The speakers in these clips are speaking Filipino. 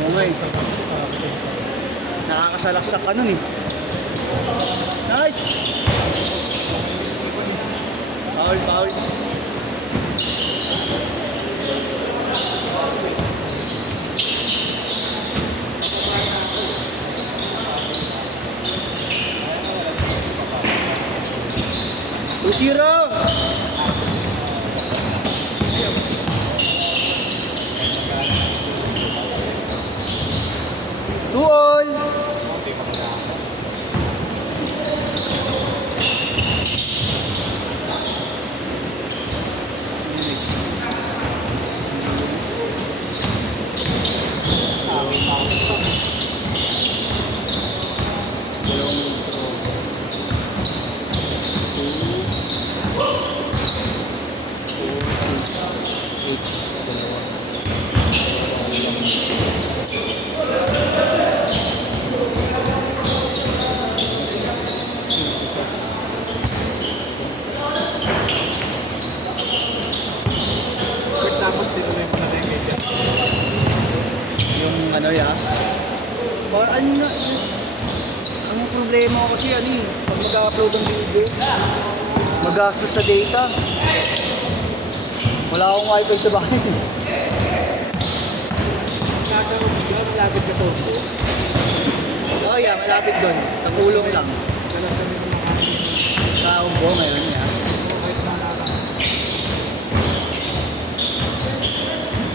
Oo nga eh. Nakakasalaksak ka nun eh. Nice! Foul, foul. Usiro! Two all! Yung ano ya. Or ano na. Ang problema ko kasi ano eh. Pag mag-upload ng video, magastos sa data. Wala akong wifi sa bahay. Malapit ka sa Oslo? Oh yeah, malapit doon. Tapulong lang. Sa Umbo ngayon ya.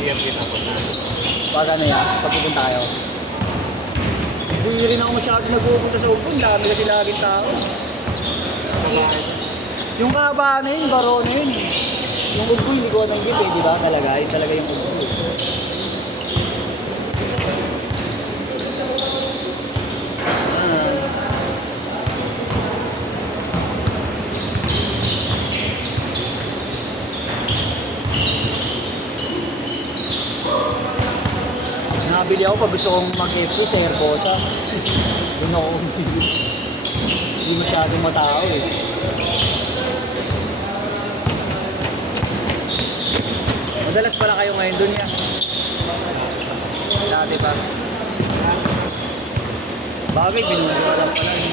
Iyan kinapot na. Pag ano yan, pag pupunta kayo. Hindi rin ako masyado nagpupunta sa Umbo. Ang dami kasi laging tao. Yung kahabaan na yun, baro na yun. Yung Umbo, hindi ko anong gip eh, di ba? Talaga, yun talaga yung Umbo. Nabili ako pag gusto kong mag-FC sa Herbosa. Doon ako umili. Hindi masyadong matao eh. Madalas pala kayo ngayon doon ya. Dati pa. Bagay, binunod lang pala eh.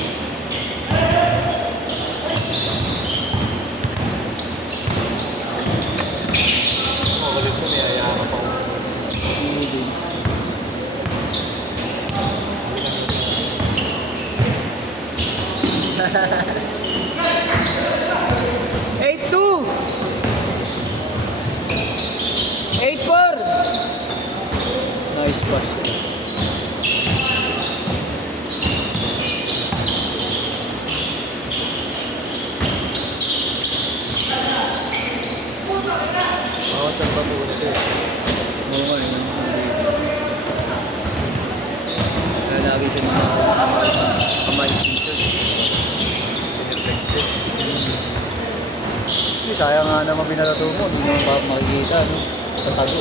Makulit ko, niyayaan ka pa ko. Eight two, 8-4! Nice pass. Saan pa po ulit eh? Oo nga yun. Kaya lagi siya mga kamay t-shirt. Sayang nga naman binalato mo, hindi naman ba makikita, no? Tatago.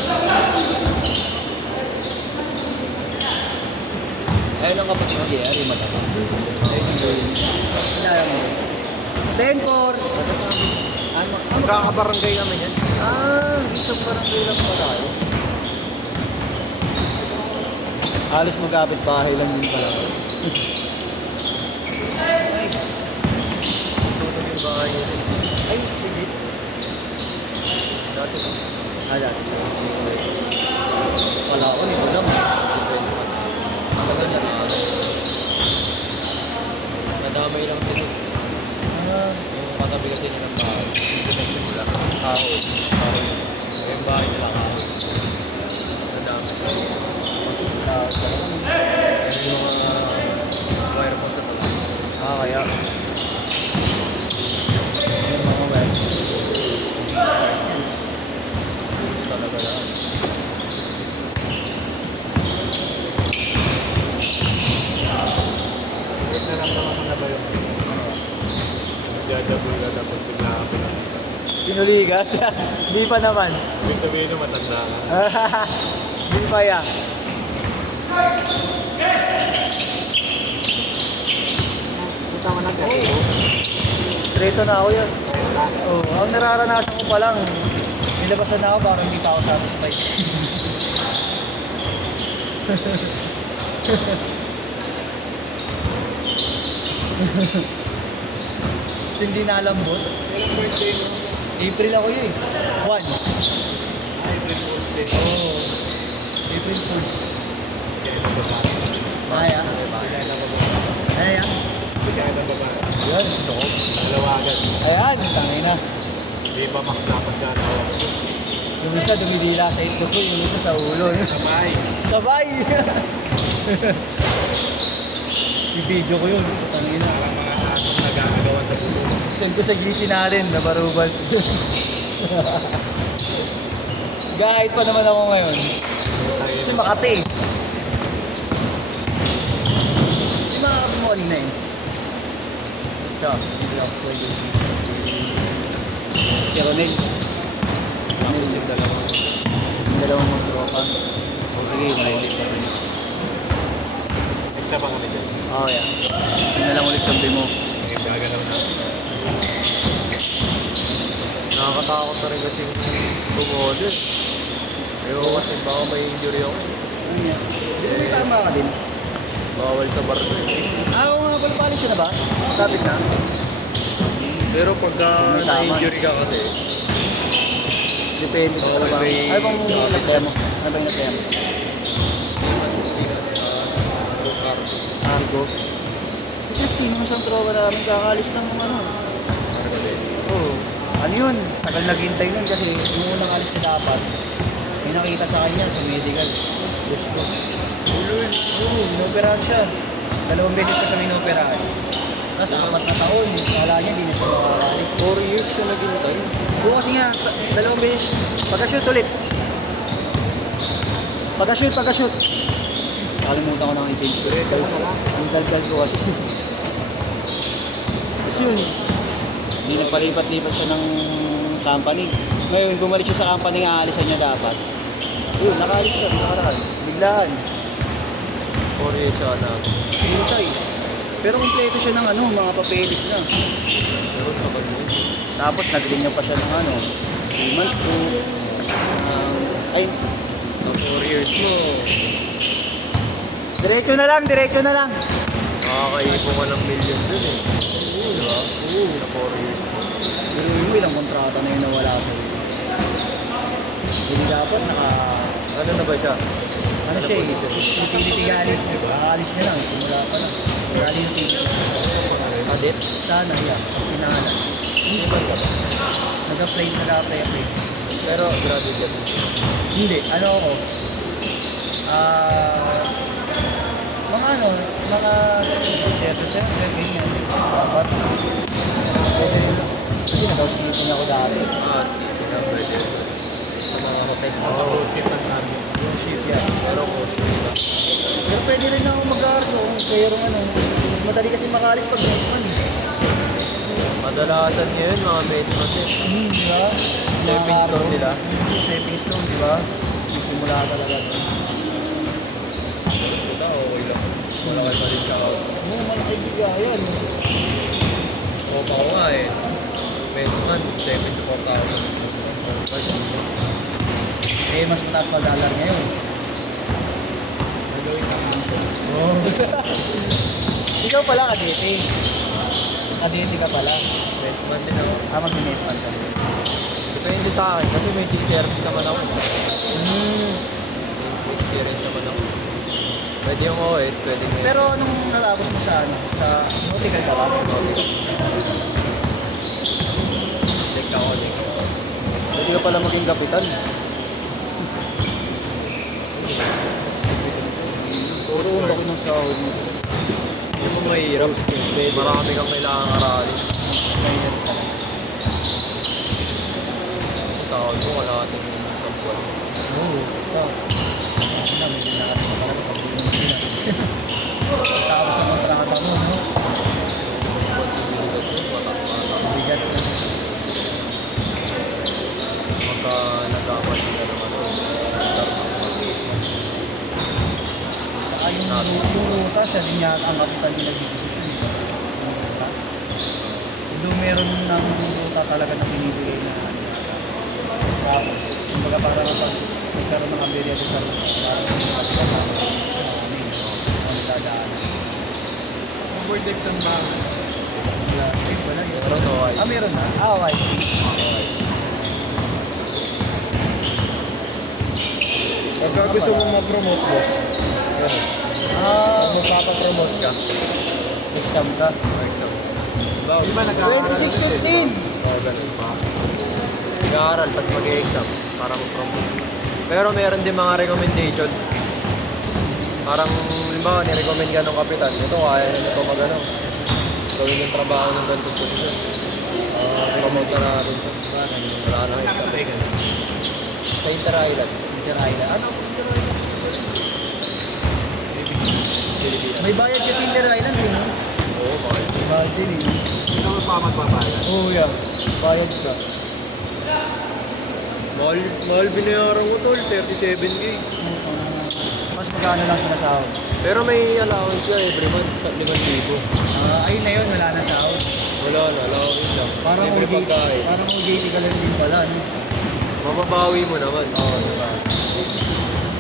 Ayun ang kapatid ng Jerry, matama. Ayun ang gawin. Kaya mo. 10-4! Magkakabarangay naman yan. Isang barangay lang ba tayo? Halos magkapit bahay lang yun pala. Nice. Sunog yung bahay yun. Ay, sige. Dati lang. Dati. Wala ko, nito lang. Nadamay lang din. Yung katabi kasi nila ng bahay. Yung connection nila. Kahoy. Kahoy. Yung bahay nila kahoy. Nadamay. Yung mga wire po sa tabi. Kaya. Yung mga web. Talaga lang. Naramdaman mo na ba yung nagdadaboy ka tapos bigla ako lang. Pinuligat? Di pa naman. Ibig sabihin nyo matanda ka. Di pa yan. Tama na ka. Treto na ako yan. Oh, ang nararanasan ko pa lang, nilabasan na ako parang hindi pa ako satisfied. Kasi hindi nalambot. Kailang birthday mo? April ako yun eh. 1. April birthday. Oh. April Fools. Kailan ba ba? Kaya. Kailan ba ba? Kaya. Kailan ba ba? Yan. So, Dalawa agad. ayan. Tangay na. Di ba dapat ganawa ko? Yung isa dumidila sa ito ko. Yung isa sa ulo. Sabay. Sabay. I-video ko yun. Tangay na. Para mga atong nagagawa sa pulo. Send ko sa GC natin na Barubals. Gahit pa naman ako ngayon. Kasi Makati. Di ba mo kanina eh? Siya, hindi ako pwede. Si Ronel. Tapos yung dalawang Yung dalawang mag-tropa. Sige, mahilig pa rin. extra pa kami dyan. Oo, yeah. Yun na lang ulit kambi mo. Ngayon gagalaw na. Nakakatakot na rin kasi bumodel. Ayoko kasi baka may injury ako. Ano yan? Di ba may tama ka din? Bawal sa bar to eh. Oo nga pala, palis siya na ba? Kapit na? Pero pagka May tama. na-injury ka kasi, Depende sa Oo, trabaho. may- Ay, bang nataya mo? Ano ba yung nataya mo? Argo. Si Justin, yung isang tropa namin, kakalis ng ano. Oo. Ano yun? Tagal naghintay nun kasi yung unang alis na dapat, may nakita sa kanya sa medical. Gusto. Oo, inoperahan siya. 2 beses pa siya inoperahan. Tapos 4 na taon, wala niya, hindi na siya makakalis. 4 years ka naghintay. Oo, kasi nga, 2 beses. Pagka-shoot ulit. Pagka-shoot. Nakalimutan ko ng intention. Diretso mo na lang. Ang dal-dal ko kasi. Tapos yun, hindi nagpalipat-lipat siya ng company. Ngayon, bumalik siya sa company nga aalisan niya dapat. Yun, nakaalis siya, nakaraan. Biglaan. 4 years siya na. Hintay. Pero kompleto siya ng ano, mga papeles na. Pero naman yun. Tapos nag-renew pa siya ng ano, 3 months to, ay, Sa 4 years mo, diretso na lang. makakaipon ka ng million dun eh. Oo, di ba? Oo. Sa 4 years mo. Pero yung ilang kontrata na yun nawala sa iyo. Hindi dapat Ano na ba siya? ano siya eh, utility galing. Nakakalis niya lang, simula pa lang. Galing utility. Adit? Sana, yeah. Pinahalan. Hindi ba ka ba? Nag-apply. Pero graduate ka din. Hindi, ano ako? Mga sir, ganyan. Dapat. Pwede rin. Kasi nag-housekeeping ako dati. Sige. Pwede. Sa mga hotel. Ship ang namin. Yung shift yan. Pero ship na. Pero pwede rin ako mag-argo. Pero mas madali kasi makalis pag next month. Madalasan ngayon mga basement eh. Di ba? Stepping stone nila. Stepping stone, di ba? Simula talaga. Ito, okay lang. Wala kayo pa rin siya. Oo, malaki bigayan. O pa ko nga eh. Basement, 74,000. Eh, mas mataas pa dollar ngayon. Gagawin ka nga. Oh. Ikaw pala, kadete. Kadete ka pala. Basement din ako. Mag-investment ka. Depende sa akin kasi may service naman ako. Hmm. May experience naman ako. Pwede yung OS, pwede yung Pero anong natapos mo sa ano? Sa nautical ka ba? check ako. Pwede ka pala maging kapitan. Puro ang laki ng sahod mo. Hindi mo mahirap. Marami kang kailangan aralin. Mahirap ka. Sahod mo, wala ka ito sa buwan. Oo. May nakatas na pala kapag hindi mo sila. Tapos sa kontrata mo, no? Bigat na. Pagka nagkapat ka naman, Saka yung ruta, siya din yata ang kapital nila dito. Doon meron ng ruta talaga na pinibigay na tapos, kumbaga para kapag nagkaroon ng ability sa parang kapital natin. Dex ang bang. Wala yun. Meron no, Ah, meron na? Ah, white. Pagka gusto mong ma-promote, boss, ganun. Ah, Kung magpapapromote ka, exam ka. exam. Di ba 26-15! Oo, ganun pa. Nag-aaral, tapos mag-exam para mag-promote. Pero meron din mga recommendation. Parang, limbawa, nirecommend ka ng kapitan. Ito, kaya na ito mag-ano. Gawin yung trabaho ng ganitong posisyon. Promote na natin. Wala na exam. Sa Inter-Island. Inter-Island. Ano? Pilipinas. May bayad kasi Inter-Island eh, no? Oo, bakit? May bayad din eh. Ito pa magbabayad. Oo, yeah. Bayad ka. Mahal binayaran ko tol, 37K. Mas magkano lang sinasahod? Pero may allowance ka every month sa 5,000. Ayun na yun, wala na sahod. Wala na, allowance lang. Parang Every OJT, pagkain. parang OJT ka lang din pala, no? Mababawi mo naman. Oo, diba?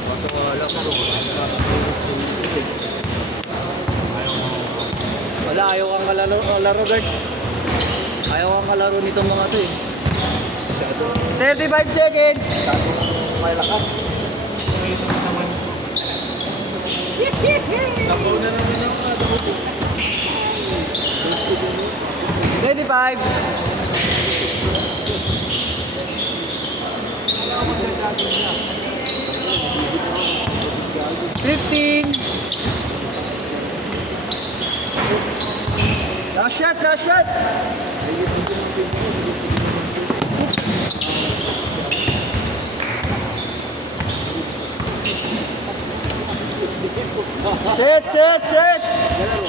Kaso nga lang, Wala, ayaw kang kalaro, guard. Ayaw kang kalaro nitong mga to eh. 35 seconds! May lakas. sabaw na naman yung kada ko. 25! $15! Last shot, last shot! Set, set, set!